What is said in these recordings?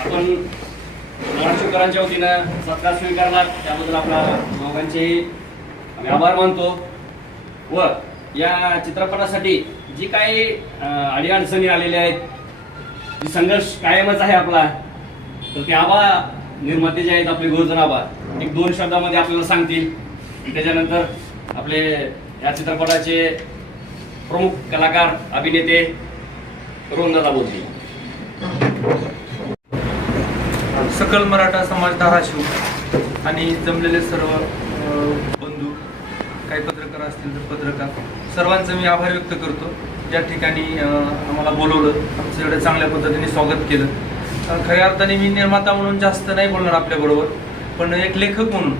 आपण महाराष्ट्रकरांच्या वतीनं सत्कार स्वीकारला. त्याबद्दल आपला दोघांचे आम्ही आभार मानतो. व या चित्रपटासाठी जी काही अडीअडचणी आलेल्या आहेत जी संघर्ष कायमच आहे आपला तर ते आबा निर्माते जे आहेत आपले गुरुजन आबा एक दोन शब्दामध्ये आपल्याला सांगतील. त्याच्यानंतर आपले या चित्रपटाचे प्रमुख कलाकार अभिनेते रोहनदादा बोलतील. सकल मराठा समाज धाराशिव आणि जमलेले सर्व बंधू काही पत्रकार असतील तर पत्रकार. सर्वांचं मी आभार व्यक्त करतो. ज्या ठिकाणी आम्हाला बोलवलं आमचं एवढं चांगल्या पद्धतीने स्वागत केलं. खऱ्या अर्थाने मी निर्माता म्हणून जास्त नाही बोलणार आपल्याबरोबर पण एक लेखक म्हणून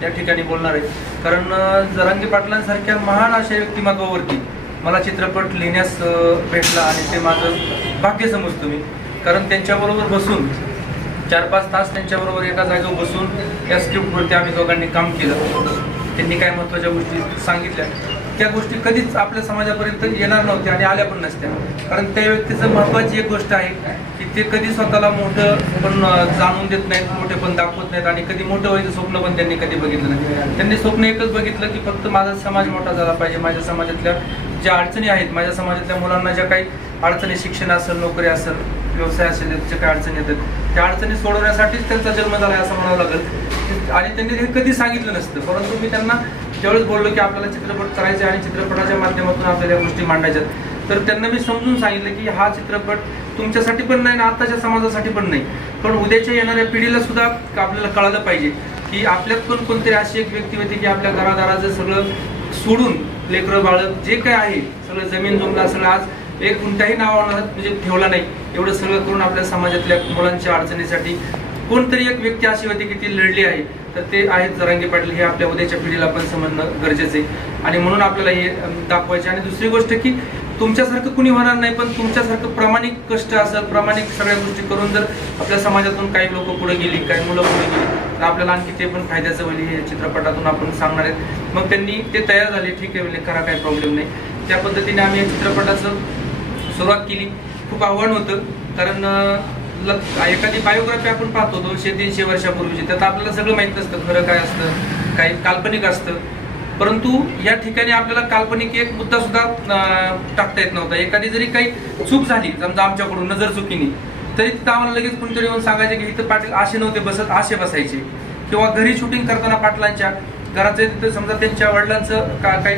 त्या ठिकाणी बोलणार आहे. कारण जरांगी पाटलांसारख्या महान अशा व्यक्तिमत्वावरती मला चित्रपट लिहिण्यास भेटला आणि ते माझं भाग्य समजतो मी. कारण त्यांच्याबरोबर बसून चार पाच तास त्यांच्याबरोबर एका जागेवर बसून या स्क्रिप्टवरती आम्ही दोघांनी काम केलं. त्यांनी काय महत्त्वाच्या गोष्टी सांगितल्या. त्या गोष्टी कधीच आपल्या समाजापर्यंत येणार नव्हत्या आणि आल्या पण नसत्या. कारण त्या व्यक्तीचं महत्त्वाची एक गोष्ट आहे की ते कधी स्वतःला मोठं पण जाणून देत नाहीत मोठे पण दाखवत नाहीत आणि कधी मोठं व्हायचं स्वप्न पण त्यांनी कधी बघितलं नाही. त्यांनी स्वप्न एकच बघितलं की फक्त माझा समाज मोठा झाला पाहिजे. माझ्या समाजातल्या ज्या अडचणी आहेत माझ्या समाजातल्या मुलांना ज्या काही अडचणी शिक्षण असेल नोकरी असेल व्यवसाय असेल जे काही अडचणी येतात. त्या अडचणी सोडवण्यासाठीच त्यांचा जन्म झाला आहे असं म्हणावं लागेल. आणि त्यांनी हे कधी सांगितलं नसतं परंतु मी त्यांना ज्यावेळेस बोललो की आपल्याला चित्रपट करायचे आणि चित्रपटाच्या माध्यमातून आपल्याला या गोष्टी मांडायच्या तर त्यांना मी समजून सांगितलं की हा चित्रपट तुमच्यासाठी पण नाही आणि आताच्या समाजासाठी पण नाही. पण उद्याच्या येणाऱ्या पिढीला सुद्धा आपल्याला कळालं पाहिजे की आपल्यात पण कोणतरी अशी एक व्यक्ती होती की आपल्या घरादाराचं सगळं सोडून लेकरं बाळक जे काय आहे सगळं जमीन जुमला सगळं आज एक कोणत्याही नावावर म्हणजे ठेवला नाही. एवढं सगळं करून आपल्या समाजातल्या मुलांच्या अडचणीसाठी कोणतरी एक व्यक्ती अशी होती की ती लढली आहे. तर ते आहेत जरांगे पाटील. हे आपल्या उद्याच्या पिढीला पण समजणं गरजेचं आहे. आणि म्हणून आपल्याला हे दाखवायचे आणि दुसरी गोष्ट की तुमच्यासारखं कुणी होणार नाही पण तुमच्यासारखं प्रामाणिक कष्ट असं प्रामाणिक सगळ्या गोष्टी करून जर आपल्या समाजातून काही लोक पुढे गेली काही मुलं पुढे गेली तर आपल्याला आणखी ते पण फायद्याचं होईल हे चित्रपटातून आपण सांगणार आहेत. मग त्यांनी ते तयार झाले. ठीक आहे म्हणजे करा काही प्रॉब्लेम नाही. त्या पद्धतीने आम्ही या चित्रपटाचं सुरुवात केली. खूप आव्हान होतं. कारण एखादी बायोग्राफी आपण पाहतो दोनशे तीनशे वर्षापूर्वीची. त्यात आपल्याला सगळं माहीत नसतं खरं काय असतं काही काल्पनिक असतं. परंतु या ठिकाणी आपल्याला काल्पनिक एक मुद्दा सुद्धा टाकता येत नव्हता. एखादी जरी काही चूक झाली समजा आमच्याकडून नजर चुकीने तरी तिथं आम्हाला लगेच कोणतरी येऊन सांगायचे की इथं पाटील असे नव्हते बसत असे बसायचे. किंवा घरी शूटिंग करताना पाटलांच्या घराचे तर समजा त्यांच्या वडिलांचं का काही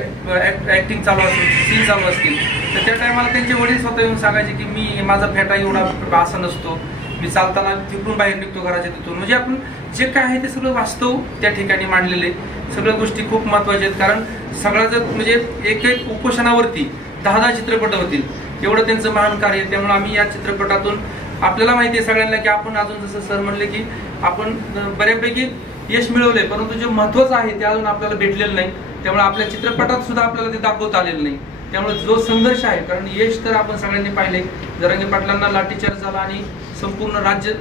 ॲक्टिंग चालू असेल सीन चालू असतील तर त्या टायमाला त्यांचे वडील स्वतः येऊन सांगायचे की मी माझा फेटा एवढा असा नसतो. मी चालताना तिकडून बाहेर निघतो घराच्या तिथून. म्हणजे आपण जे काय आहे ते सगळं वास्तव त्या ठिकाणी मांडलेले सगळ्या गोष्टी खूप महत्त्वाच्या आहेत. कारण सगळा जर म्हणजे एक एक उपोषणावरती दहा दहा चित्रपट होतील. एवढं त्यांचं महान कार्य आहे. त्यामुळे आम्ही या चित्रपटातून आपल्याला माहिती आहे सगळ्यांना की आपण अजून जसं सर म्हणले की आपण बऱ्यापैकी यश मिळवले परंतु जे महत्वाचं आहे ते अजून आपल्याला भेटलेलं नाही. त्यामुळे आपल्या चित्रपटात सुद्धा आपल्याला ते दाखवता आलेलं नाही. त्यामुळे जो संघर्ष आहे कारण यश तर आपण सगळ्यांनी पाहिले जरांगे पाटलांना लाठीचार्ज झाला आणि संपूर्ण राज्य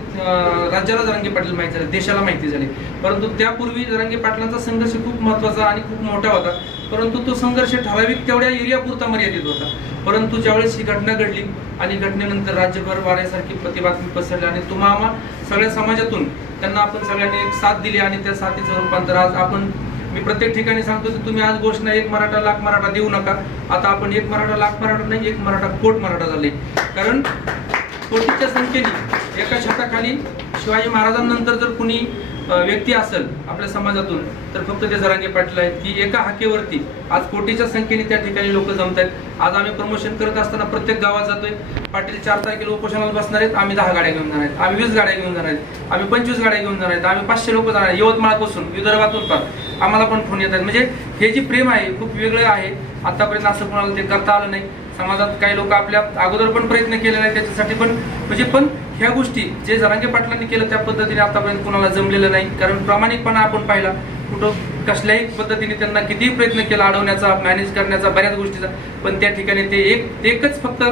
राज्याला जरांगे पाटील माहिती झाले देशाला माहिती झाली. परंतु त्यापूर्वी जरांगे पाटलांचा संघर्ष खूप महत्त्वाचा आणि खूप मोठा होता. परंतु तो संघर्ष ठराविक तेवढ्या एरियापुरता मर्यादित होता. परंतु ज्यावेळेस ही घटना घडली आणि घटनेनंतर राज्यभर वाऱ्यासारखी प्रतिबातमी पसरली आणि तुम्हाला सगळ्या समाजातून त्यांना आपण सगळ्यांनी एक साथ दिली आणि त्या साथीचं रूपांतर आज आपण मी प्रत्येक ठिकाणी सांगतो की तुम्ही आज गोष्ट नाही एक मराठा लाख मराठा देऊ नका. आता आपण एक मराठा लाख मराठा नाही एक मराठा कोट मराठा झाले. कारण कोटीच्या संख्येने एका छताखाली शिवाजी महाराजांनंतर जर कुणी व्यक्ती असेल आपल्या समाजातून तर फक्त ते जरांगे पाटील आहेत की एका हाकेवरती आज कोटीच्या संख्येने त्या ठिकाणी लोक जमत आहेत. आज आम्ही प्रमोशन करत असताना प्रत्येक गावात जातोय. पाटील चार तारखेला उपोषणाला बसणार आहेत आम्ही दहा गाड्या घेऊन जाणार आहेत आम्ही वीस गाड्या घेऊन जाणार आहेत आम्ही पंचवीस गाड्या घेऊन जाणार आहेत आम्ही पाचशे लोक जाणार आहेत. यवतमाळपासून विदर्भातून पण आम्हाला पण फोन येतात. म्हणजे हे जे प्रेम आहे खूप वेगळं आहे. आतापर्यंत असं कोणाला ते करता आलं नाही. समाजात काही लोक आपल्या अगोदर पण प्रयत्न केलेला आहे त्याच्यासाठी पण म्हणजे पण ह्या गोष्टी जे जरांगे पाटलांनी केलं त्या पद्धतीने आतापर्यंत कुणाला जमलेलं नाही. कारण प्रामाणिकपणा आपण पाहिला. कुठं कसल्याही पद्धतीने त्यांना कितीही प्रयत्न केला अडवण्याचा मॅनेज करण्याचा बऱ्याच गोष्टीचा. पण त्या ठिकाणी ते एक एकच फक्त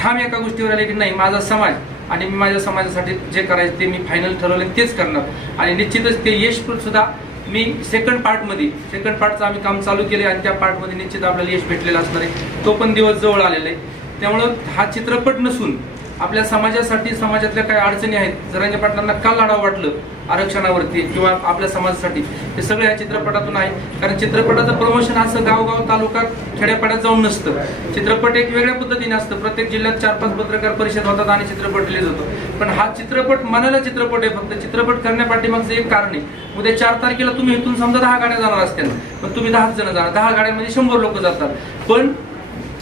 ठाम एका गोष्टीवर आले की नाही माझा समाज आणि मी माझ्या समाजासाठी जे करायचं ते मी फायनल ठरवलं तेच करणार. आणि निश्चितच ते यश सुद्धा मी सेकंड पार्टमध्ये सेकंड पार्टचं आम्ही काम चालू केले आणि त्या पार्टमध्ये निश्चित आपल्याला यश भेटलेलं असणार आहे. तो पण दिवस जवळ आलेला आहे. त्यामुळं हा चित्रपट नसून आपल्या समाजासाठी समाजातल्या काही अडचणी आहेत जरांगे पाटलांना का लढावं वाटलं आरक्षणावरती किंवा आपल्या समाजासाठी? हे सगळं या चित्रपटातून आहे. कारण चित्रपटाचं प्रमोशन असं गावगाव तालुका खेड्यापाड्यात जाऊन नसतं. चित्रपट एक वेगळ्या पद्धतीने असतं. प्रत्येक जिल्ह्यात चार पाच पत्रकार परिषद होतात आणि चित्रपट रिलीज होतो. पण हा चित्रपट मनाला चित्रपट आहे. फक्त चित्रपट करण्यापाठीमागचं एक कारण आहे. उद्या चार तारखेला तुम्ही इथून समजा दहा गाड्या जाणार असतील पण तुम्ही दहाच जण जाणार. दहा गाड्यांमध्ये शंभर लोक जातात. पण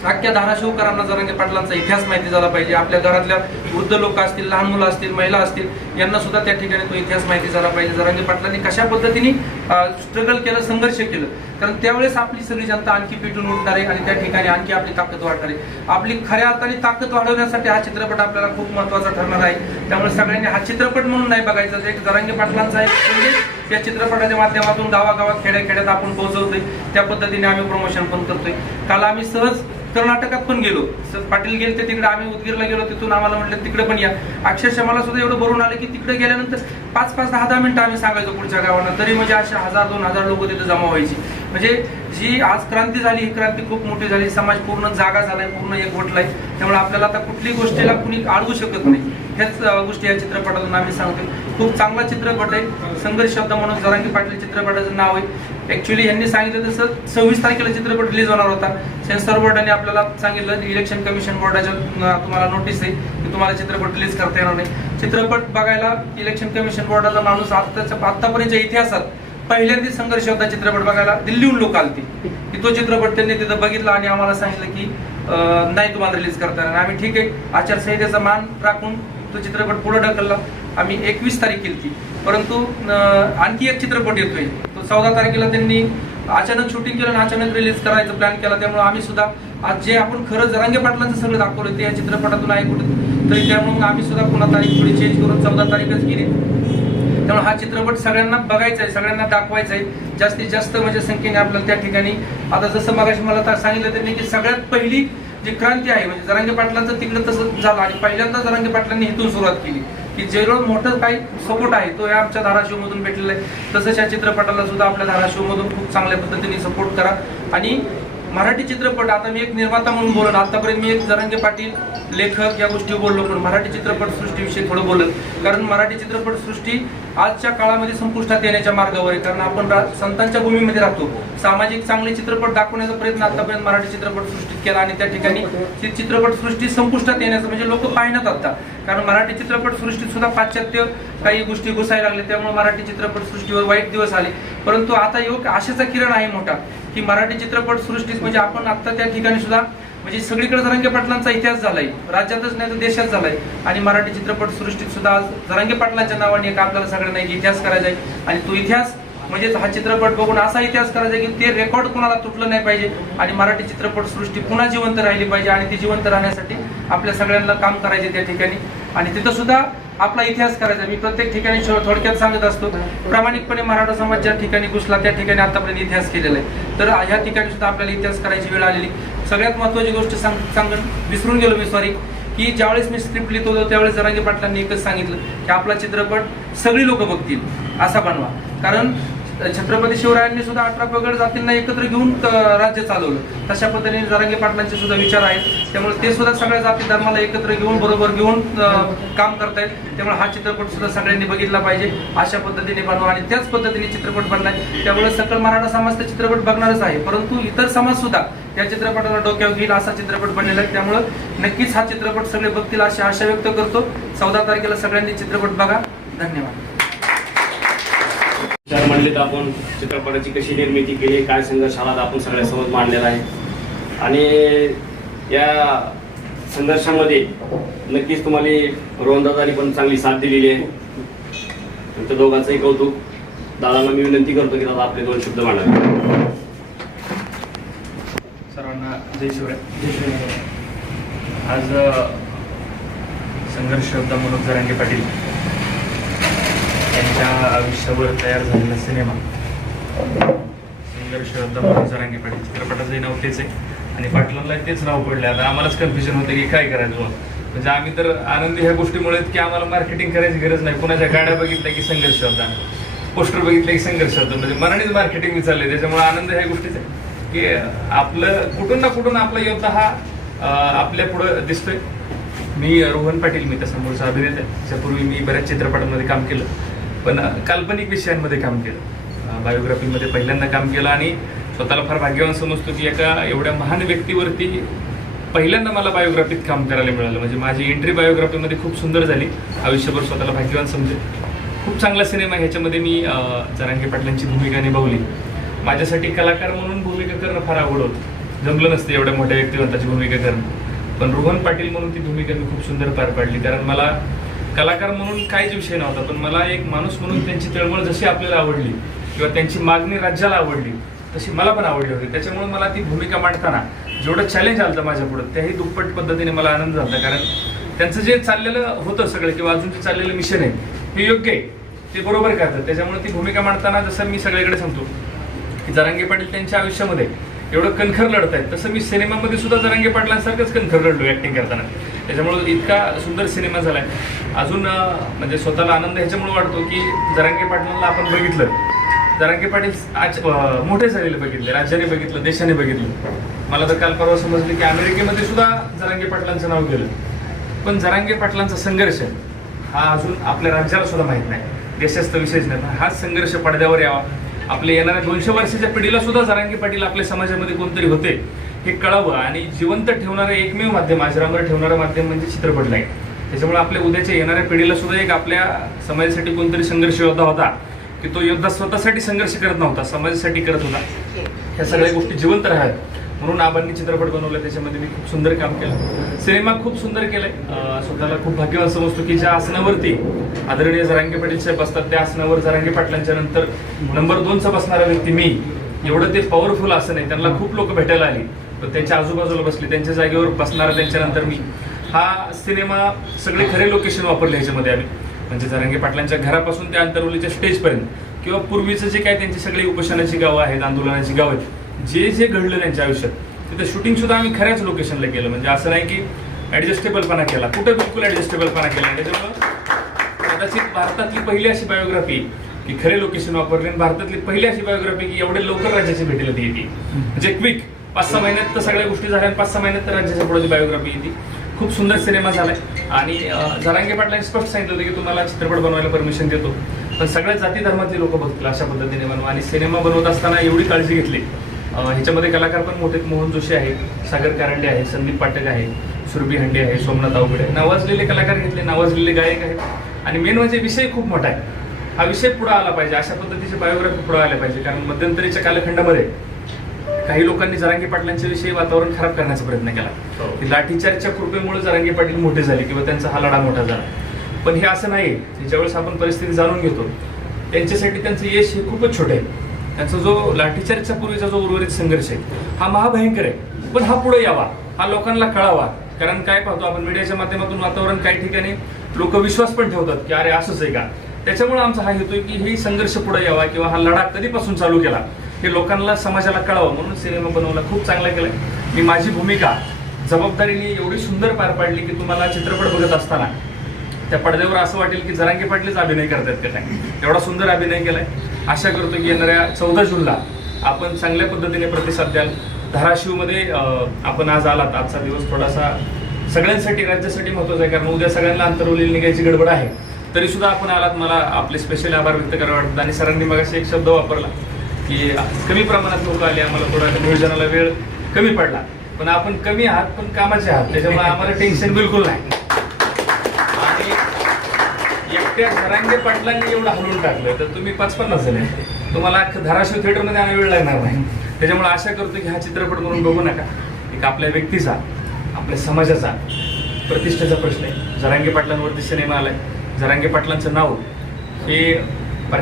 अख्ख्या धाराशिवकरांना जरांगे म्हणजे पाटलांचा इतिहास माहिती झाला पाहिजे. आपल्या घरातल्या वृद्ध लोक असतील लहान मुलं असतील महिला असतील यांना सुद्धा त्या ठिकाणी तो इतिहास माहिती झाला पाहिजे. जरांगे म्हणजे पाटलांनी कशा पद्धतीने स्ट्रगल केलं संघर्ष केलं? कारण त्यावेळेस आपली सगळी जनता आणखी पेटून उठणार आहे आणि त्या ठिकाणी आणखी आपली ताकद वाढणार. आहे आपली खऱ्या अर्थाने ताकद वाढवण्यासाठी हा चित्रपट आपल्याला खूप महत्त्वाचा ठरणार आहे. त्यामुळे सगळ्यांनी हा चित्रपट म्हणून नाही बघायचा. एक जरांगे पाटलांचा एक संदेश या चित्रपटाच्या माध्यमातून गावागावात खेड्या खेड्यात आपण पोहोचवतोय. त्या पद्धतीने आम्ही प्रमोशन पण करतोय. काल आम्ही सहज कर्नाटकात पण गेलो. पाटील गेले ते तिकडे आम्ही उदगीरला गेलो तिथून आम्हाला म्हटलं तिकडे पण या. अक्षरशः मला सुद्धा एवढं भरून आलं की तिकडे गेल्यानंतर पाच पाच दहा दहा मिनिटं आम्ही सांगायचो पुढच्या गावांना तरी म्हणजे असे हजार दोन हजार लोक तिथे जमा व्हायची. म्हणजे जी आज क्रांती झाली ही क्रांती खूप मोठी झाली समाज पूर्ण जागा झालाय पूर्ण एकवटलाय त्यामुळे आपल्याला आता कुठली गोष्टीला कुणी अडवू शकत नाही. ह्याच गोष्टी या चित्रपटातून आम्ही सांगतोय. खूप चांगला चित्रपट आहे. संघर्ष शब्द म्हणून जरांगी पाटील चित्रपटाचं नाव आहे. ऍक्च्युली यांनी सांगितलं तसं सव्वीस तारखेला चित्रपट रिलीज होणार होता. सेन्सर बोर्डाने आपल्याला सांगितलं इलेक्शन कमिशन बोर्डाच्या तुम्हाला नोटीस आहे की तुम्हाला चित्रपट रिलीज करता येणार नाही. चित्रपट बघायला इलेक्शन कमिशन बोर्डाचा माणूस आताच्या आतापर्यंतच्या इतिहासात पहिल्यांदा संघर्ष होता चित्रपट बघायला. दिल्लीहून लोक आलते. की तो चित्रपट त्यांनी तिथं बघितला आणि आम्हाला सांगितलं की नाही तुम्हाला रिलीज करता येणार. आम्ही ठीक आहे. आचारसंहितेचा मान राखून तो चित्रपट पुढे ढकलला. आम्ही एकवीस तारीख केली परंतु आणखी एक चित्रपट येतोय. चौदा तारखेला त्यांनी अचानक शूटिंग केलं आणि अचानक रिलीज करायचा प्लॅन केला. त्यामुळे आम्ही सुद्धा आज जे आपण खरंच रंगे पाटलांचं सगळं दाखवलं ते या चित्रपटातून आहे कुठे. तरी त्यामुळे आम्ही सुद्धा पुन्हा तारीख थोडी चेंज करून चौदा तारीखच गेली. त्यामुळे हा चित्रपट सगळ्यांना बघायचा आहे सगळ्यांना दाखवायचा आहे. जास्तीत जास्त म्हणजे संख्येने आपल्याला त्या ठिकाणी आता जसं मगाशी मला सांगितलं त्यांनी की सगळ्यात पहिली जी क्रांती आहे म्हणजे जरांगे पाटलांचं तिकडं तसं झालं आणि पहिल्यांदा जरांगे पाटलांनी इथून सुरुवात केली. की जेवढं मोठं काही सपोर्ट आहे तो या आमच्या धाराशिवमधून भेटलेला आहे. तसंच या चित्रपटाला सुद्धा आपल्या धाराशिवमधून खूप चांगल्या पद्धतीने सपोर्ट करा. आणि मराठी चित्रपट आता मी एक निर्माता म्हणून बोलत आतापर्यंत मी एक जरांगे पाटील लेखक या गोष्टी बोललो पण मराठी चित्रपट सृष्टीविषयी थोडं बोलत. कारण मराठी चित्रपट सृष्टी आजच्या काळामध्ये संपुष्टात येण्याच्या मार्गावर आहे. कारण आपण संतांच्या भूमीमध्ये राहतो. सामाजिक चांगले चित्रपट दाखवण्याचा प्रयत्न आतापर्यंत मराठी चित्रपट सृष्टीत केला आणि त्या ठिकाणी ती चित्रपट सृष्टी संपुष्टात येण्याचं म्हणजे लोक पाहण्यात आता कारण मराठी चित्रपट सृष्टीत सुद्धा पाश्चात्य काही गोष्टी घुसायला लागले त्यामुळे मराठी चित्रपट सृष्टीवर वाईट दिवस आले. परंतु आता योग आशेचा किरण आहे मोठा की मराठी चित्रपट सृष्टीत म्हणजे आपण आता त्या ठिकाणी सुद्धा म्हणजे सगळीकडे जरांगे पाटलांचा इतिहास झालाय. राज्यातच नाही तर देशात झालाय. आणि मराठी चित्रपट सृष्टीत सुद्धा आज जरांगे पाटलांच्या नावाने एक आपल्याला सगळ्यांना एक इतिहास करायचा आहे. आणि तो इतिहास म्हणजेच हा चित्रपट बघून असा इतिहास करायचा आहे की ते रेकॉर्ड कोणाला तुटलं नाही पाहिजे आणि मराठी चित्रपट सृष्टी पुन्हा जिवंत राहिली पाहिजे आणि ती जिवंत राहण्यासाठी आपल्या सगळ्यांना काम करायचे त्या ठिकाणी. आणि तिथं सुद्धा आपला इतिहास करायचा मी प्रत्येक ठिकाणी थोडक्यात सांगत असतो प्रामाणिकपणे मराठा समाज ज्या ठिकाणी घुसला त्या ठिकाणी आतापर्यंत इतिहास केलेला आहे. तर ह्या ठिकाणी सुद्धा आपल्याला इतिहास करायची वेळ आलेली. सगळ्यात महत्वाची गोष्ट सांग सांगून विसरून गेलो मी सॉरी की ज्यावेळेस मी स्क्रिप्ट लिहित होतो त्यावेळेस जरांगे पाटलांनी एकच सांगितलं की आपला चित्रपट सगळी लोक बघतील असा बनवा. कारण छत्रपती शिवरायांनी सुद्धा अठरा पगड जातींना एकत्र घेऊन राज्य चालवलं. तशा पद्धतीने जरांगे पाटलांचे सुद्धा विचार आहेत. त्यामुळे ते सुद्धा सगळ्या जाती धर्माला एकत्र घेऊन बरोबर घेऊन काम करतायत. त्यामुळे हा चित्रपट सुद्धा सगळ्यांनी बघितला पाहिजे. अशा पद्धतीने बनवा आणि त्याच पद्धतीने चित्रपट बनलाय. त्यामुळे सकल मराठा समाज तर चित्रपट बघणारच आहे. परंतु इतर समाज सुद्धा या चित्रपटाला डोक्यावर घेईल असा चित्रपट बनलेला आहे. त्यामुळे नक्कीच हा चित्रपट सगळे बघतील अशी आशा व्यक्त करतो. चौदा तारखेला सगळ्यांनी चित्रपट बघा. धन्यवाद. मांडलेत आपण चित्रपटाची कशी निर्मिती केली काय संघर्ष आला आपण सगळ्यासमोर मांडलेला आहे. आणि या संघर्षामध्ये नक्कीच तुम्हाला रोहनदादानी पण चांगली साथ दिलेली आहे. तुमच्या दोघांचंही कौतुक. दादांना मी विनंती करतो की दादा आपले दोन शब्द मांडावे सर्वांना जय शिवराय. आज संघर्ष शब्द मनोज जरांगे पाटील. त्यांच्या आयुष्यावर तयार झालेला सिनेमा. संघर्ष योद्धा जरांगे पाटील चित्रपटाचंही नाव तेच आहे. आणि पाटलांना तेच नाव पडले. आता आम्हालाच कन्फ्युजन होतं की काय करायचं म्हणजे आम्ही तर आनंदी ह्या गोष्टीमुळे की आम्हाला मार्केटिंग करायची गरज नाही. कुणाच्या गाड्या बघितल्या की संघर्ष होता? पोस्टर बघितले की संघर्ष होता? म्हणजे मनानेच मार्केटिंग विचारले त्याच्यामुळे आनंद ह्या गोष्टीचा आहे. की आपलं कुठून ना कुठून आपला योद्धा हा आपल्या पुढं दिसतोय. मी रोहन पाटील मी तसा मूळचा अभिनेता आहे. त्याच्यापूर्वी मी बऱ्याच चित्रपटांमध्ये काम केलं. पण काल्पनिक विषयांमध्ये काम केलं. बायोग्राफीमध्ये पहिल्यांदा काम केलं आणि स्वतःला फार भाग्यवान समजतो की एका एवढ्या महान व्यक्तीवरती पहिल्यांदा मला बायोग्राफीत काम करायला मिळालं. म्हणजे माझी एंट्री बायोग्राफीमध्ये खूप सुंदर झाली. आयुष्यभर स्वतःला भाग्यवान समजेल. खूप चांगला सिनेमा ह्याच्यामध्ये मी जरांगे पाटलांची भूमिका निभावली. माझ्यासाठी कलाकार म्हणून भूमिका करणं फार आवड होतं. जमलं नसतं एवढ्या मोठ्या व्यक्तिमत्वाची भूमिका करणं. पण रोहन पाटील म्हणून ती भूमिका मी खूप सुंदर पार पाडली. कारण मला कलाकार म्हणून काहीच विषय नव्हता पण मला एक माणूस म्हणून त्यांची तळमळ जशी आपल्याला आवडली किंवा त्यांची मागणी राज्याला आवडली तशी मला पण आवडली होती. त्याच्यामुळे मला ती भूमिका मांडताना जेवढं चॅलेंज आलं माझ्या पुढं त्याही दुप्पट पद्धतीने मला आनंद झाला. कारण त्यांचं जे चाललेलं होतं सगळं किंवा अजून जे चाललेलं मिशन आहे हे योग्य आहे. ते बरोबर करतात. त्याच्यामुळे ती भूमिका मांडताना जसं मी सगळीकडे सांगतो की जरांगे पाटील त्यांच्या आयुष्यामध्ये एवढं कणखर लढत आहेत तसं मी सिनेमामध्ये सुद्धा जरांगे पाटलांसारखंच कणखर लढलो ऍक्टिंग करताना. त्याच्यामुळं इतका सुंदर सिनेमा झालाय. अजून म्हणजे स्वतःला आनंद ह्याच्यामुळे वाटतो की जरांगे पाटलांना आपण बघितलं. जरांगे पाटील आज मोठे झालेले बघितले राज्याने बघितलं देशाने बघितलं. मला तर काल परवा समजलं की अमेरिकेमध्ये सुद्धा जरांगे पाटलांचं नाव गेलं. पण जरांगे पाटलांचा संघर्ष हा अजून आपल्या राज्याला सुद्धा माहीत नाही. देशाचा विशेष नाही. हाच संघर्ष पडद्यावर यावा. आपल्या येणाऱ्या दोनशे वर्षाच्या पिढीला सुद्धा जरांगे पाटील आपल्या समाजामध्ये कोणतरी होते हे कळावं आणि जिवंत ठेवणारं एकमेव माध्यम आजरामर ठेवणारं माध्यम म्हणजे चित्रपट लाईन त्याच्यामुळे आपल्या उद्याच्या येणाऱ्या पिढीला सुद्धा एक आपल्या समाजासाठी कोणतरी संघर्ष योद्धा होता की तो योद्धा स्वतःसाठी संघर्ष करत नव्हता समाजासाठी करत होता. ह्या सगळ्या गोष्टी जिवंत राहाव्यात. म्हणून आबांनी चित्रपट बनवला त्याच्यामध्ये मी खूप सुंदर काम केलं. सिनेमा खूप सुंदर केलाय. स्वतःला खूप भाग्यवान समजतो की ज्या आसनावरती आदरणीय जरांगे पाटील साहेब असतात त्या आसनावर जरांगे पाटलांच्या नंतर नंबर दोनचा बसणारा व्यक्ती मी. एवढं ते पॉवरफुल आसन आहे. त्यांना खूप लोक भेटायला आली. तर त्यांच्या आजूबाजूला बसले. त्यांच्या जागेवर बसणारा त्यांच्यानंतर मी. हा सिनेमा सगळे खरे लोकेशन वापरले ह्याच्यामध्ये आम्ही. म्हणजे जरांगे पाटलांच्या घरापासून ते अंतरवलीच्या स्टेजपर्यंत किंवा पूर्वीचं जे काय त्यांची सगळी उपोषणाची गावं आहेत आंदोलनाची गावं आहेत जे जे घडलं त्यांच्या आयुष्यात तिथं शूटिंग सुद्धा आम्ही खऱ्याच लोकेशनला केलं. म्हणजे असं नाही की ऍडजस्टेबलपणा केला. कुठं बिलकुल ऍडजस्टेबलपणा केला. त्याच्यामुळं कदाचित भारतातली पहिली अशी बायोग्राफी की खरे लोकेशन वापरले आणि भारतातली पहिली अशी बायोग्राफी की एवढे लवकर राज्याची भेटीला ती. येते म्हणजे क्विक पाच सहा महिन्यात तर सगळ्या गोष्टी झाल्या आणि पाच सहा महिन्यात तर राज्याच्या पुढे बायोग्राफी येते खूप सुंदर सिनेमा झालाय. आणि जरांगे पाटलांनी स्पष्ट सांगितलं होतं की तुम्हाला चित्रपट बनवायला परमिशन देतो. पण सगळ्या जाती धर्मातले लोक बघतील अशा पद्धतीने बनवा. आणि सिनेमा बनवत असताना एवढी काळजी घेतली. ह्याच्यामध्ये कलाकार पण मोठे मोहन जोशी आहे सागर कारंडे आहे संदीप पाठक आहे सुरभी हंडे आहे सोमनाथ अवघडे नावाजलेले कलाकार घेतले नावाजलेले गायक आहेत. आणि मेन म्हणजे विषय खूप मोठा आहे. हा विषय पुढे आला पाहिजे अशा पद्धतीची बायोग्राफी पुढे आल्या पाहिजे. कारण मध्यंतरीच्या कालखंडामध्ये काही लोकांनी जरांगे पाटलांच्या विषयी वातावरण खराब करण्याचा प्रयत्न केला. हो. की लाठीचार्जच्या कृपेमुळे जरांगे पाटील मोठे झाले किंवा त्यांचा हा लढा मोठा झाला. पण हे असं नाही ज्यावेळेस आपण परिस्थिती जाणून घेतो त्यांच्यासाठी त्यांचं यश हे खूपच छोटे आहे. त्यांचा जो लाठीचार्जच्या पूर्वीचा जो उर्वरित संघर्ष आहे हा महाभयंकर आहे. पण हा पुढे यावा हा लोकांना कळावा. कारण काय पाहतो आपण मीडियाच्या माध्यमातून वातावरण काही ठिकाणी लोक विश्वास पण ठेवतात की अरे असंच आहे का? त्याच्यामुळे आमचा हा हेतू आहे की हे संघर्ष पुढे यावा किंवा हा लढा कधीपासून चालू केला हे लोकांना समाजाला कळावं. म्हणून सिनेमा बनवला खूप चांगला केलाय. मी माझी भूमिका जबाबदारीने एवढी सुंदर पार पाडली की तुम्हाला चित्रपट बघत असताना त्या पडद्यावर असं वाटेल की जरांगे पाटलेच अभिनय करतात का काय एवढा सुंदर अभिनय केलाय. आशा करतो की येणाऱ्या चौदा जूनला आपण चांगल्या पद्धतीने प्रतिसाद द्याल. धाराशिवमध्ये आपण आज आलात. आजचा दिवस थोडासा सगळ्यांसाठी राज्यासाठी महत्त्वाचा आहे कारण उद्या सगळ्यांना अंतरवली निघायची गडबड आहे. तरी सुद्धा आपण आलात. मला आपले स्पेशल आभार व्यक्त करावे वाटतात. आणि सरांनी मग एक शब्द वापरला की कमी प्रमाणात लोक आले आम्हाला थोडा नियोजनाला वेळ कमी पडला. पण आपण कमी आहात पण कामाचे आहात. त्याच्यामुळे आम्हाला टेन्शन बिलकुल नाही आणि त्या घरांगे पाटलांनी एवढं हलवून टाकलं तर तुम्ही पाच पन्नास झाले तुम्हाला अख्खं धाराशिव थिएटरमध्ये आम्ही वेळ लागणार नाही. त्याच्यामुळे आशा करतो की हा चित्रपट म्हणून बघू नका. एक आपल्या व्यक्तीचा आपल्या समाजाचा प्रतिष्ठेचा प्रश्न आहे. जरांगे पाटलांवरती सिनेमा आलाय. जरांगे पाटलांचं नाव हे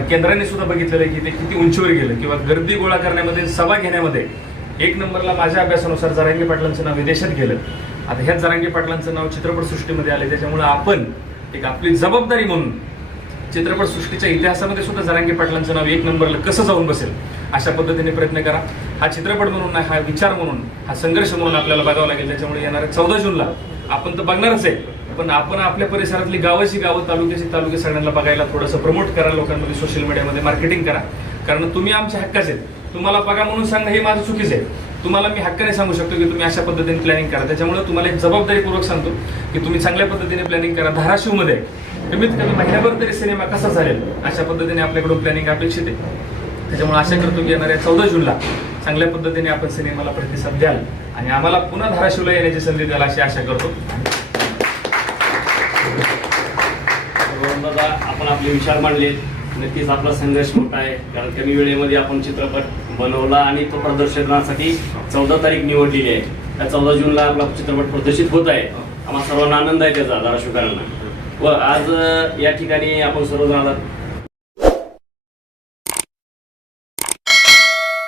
केंद्राने सुद्धा बघितलेलं आहे की ते किती उंचीवर गेलं किंवा गर्दी गोळा करण्यामध्ये सभा घेण्यामध्ये. एक नंबरला माझ्या अभ्यासानुसार जरांगे पाटलांचं नाव विदेशात गेलं. आता ह्याच जरांगे पाटलांचं नाव चित्रपटसृष्टीमध्ये आलं त्याच्यामुळे आपण एक आपली जबाबदारी म्हणून चित्रपटसृष्टीच्या इतिहासामध्ये सुद्धा जरांगे पाटलांचं नाव एक नंबरला कसं जाऊन बसेल अशा पद्धतीने प्रयत्न करा. हा चित्रपट म्हणून नाही हा विचार म्हणून हा संघर्ष म्हणून आपल्याला बघावा लागेल. त्याच्यामुळे येणाऱ्या चौदा जूनला आपण तर बघणारच आहे पण आपण आपल्या परिसरातली गावाची गावं तालुक्याची तालुके सगळ्यांना बघायला थोडंसं प्रमोट करा लोकांमध्ये सोशल मीडियामध्ये मार्केटिंग करा. कारण तुम्ही आमच्या हक्काचे आहेत. तुम्हाला बघा म्हणून सांगणं हे माझं चुकीचं आहे. तुम्हाला मी हक्काने सांगू शकतो की तुम्ही अशा पद्धतीने प्लॅनिंग करा. त्याच्यामुळे तुम्हाला एक जबाबदारीपूर्वक सांगतो की तुम्ही चांगल्या पद्धतीने प्लॅनिंग करा. धाराशिवमध्ये कमीत कमी महिन्याभर तरी सिनेमा कसा चालेल? अशा पद्धतीने आपल्याकडून प्लॅनिंग अपेक्षित आहे. त्याच्यामुळे आशा करतो की येणाऱ्या चौदा जूनला चांगल्या पद्धतीने आपण सिनेमाला प्रतिसाद द्याल आणि आम्हाला पुन्हा धाराशिवला येण्याची संधी द्याल अशी आशा करतो. आपण आपले विचार मांडले नक्कीच आपला संघर्ष मोठा आहे. कारण कमी वेळेमध्ये आपण चित्रपट बनवला आणि तो प्रदर्शनासाठी चौदा तारीख निवडलेली आहे. त्या चौदा जूनला आपला चित्रपट प्रदर्शित होत आहे. आम्हाला सर्वांना आनंद आहे त्याचा धाराशिवकरांना. व आज या ठिकाणी आपण सर्वजण आता